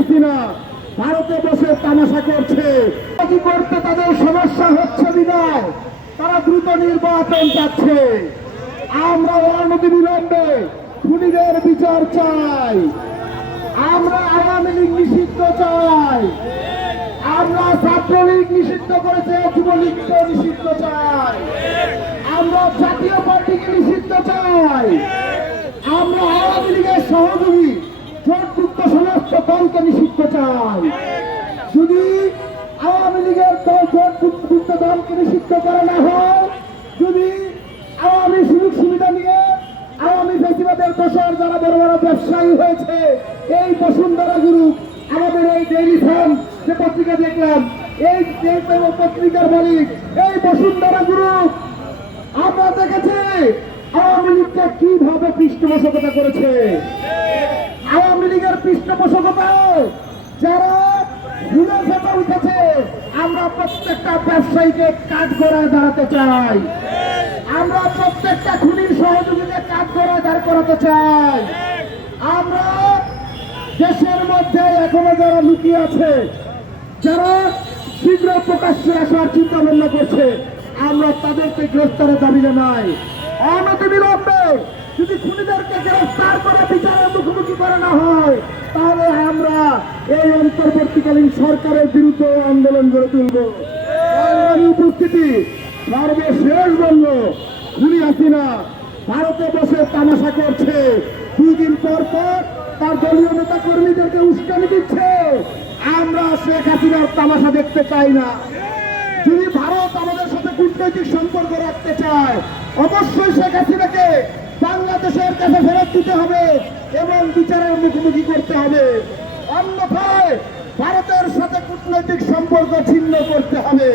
হাসিনা ভারতে বসে তামাশা করছে। কি করতে তাদের সমস্যা হচ্ছে বিদায় তারা দ্রুত নির্বাচন চাচ্ছে। আমরা অনতিবিলম্বে খুনিদের বিচার চাই। আমরা আওয়ামী লীগ নিষিদ্ধ চাই। আমরা ছাত্রলীগ নিষিদ্ধ করেছে, যুবলীগকে নিষিদ্ধ চাই। আমরা জাতীয় পার্টিকে নিষিদ্ধ চাই। আমরা আওয়ামী লীগের সহযোগী জোটযুক্ত সমস্ত দলকে নিষিদ্ধ চাই। যদি আওয়ামী লীগের জোটযুক্ত দলকে নিষিদ্ধ করা না হয়, যদি আওয়ামী সুযোগ সুবিধা নিয়ে আওয়ামী ফেসিবাদের দোষর যারা বড় বড় ব্যবসায়ী হয়েছে, এই বসুন্ধরা গ্রুপ, আমাদের এই ডেইলি ফার্ম যে পত্রিকা দেখলাম, এই পত্রিকার মালিক এই বসুন্ধরা গ্রুপ, আমরা দেখেছি আওয়ামী লীগকে কিভাবে পৃষ্ঠপোষকতা করেছে। আওয়ামী লীগের পৃষ্ঠপোষকতায় যারা ঘুরে ফেটে উঠেছে, আমরা প্রত্যেকটা ব্যবসায়ীকে কাজ করে দাঁড়াতে চাই। আমরা প্রত্যেকটা খুনির সহযোগীকে কাজ করে দাঁড় করাতে চাই। আমরা দেশের মধ্যে এখনো যারা লুকিয়ে আছে, যারা শীঘ্র প্রকাশ্যে আসার চিন্তা ভাবনা করছে, আমরা তাদেরকে গ্রেফতারের দাবি জানাই। অনতিবিলম্বে যদি খুনিদেরকে গ্রেফতার করে বিচারের মুখোমুখি করা না হয়, তাহলে আমরা এই অন্তর্বর্তীকালীন সরকারের বিরুদ্ধে আন্দোলন গড়ে তুলব। উপস্থিতি সর্বশেষ বলল, খুনি হাসিনা ভারতে বসে তামাশা করছে। 2 দিন পর পর তার দলীয় নেতা কর্মীদেরকে উস্কানি দিচ্ছে। আমরা শেখ হাসিনার তামাশা দেখতে চাই না। যদি ভারত আমাদের সাথে কূটনৈতিক সম্পর্ক রাখতে চায়, অবশ্যই শেখ হাসিনাকে বাংলাদেশের কাছে ফেরত দিতে হবে এবং বিচারের মুখোমুখি করতে হবে। অন্যথায় ভারতের সাথে কূটনৈতিক সম্পর্ক ছিন্ন করতে হবে।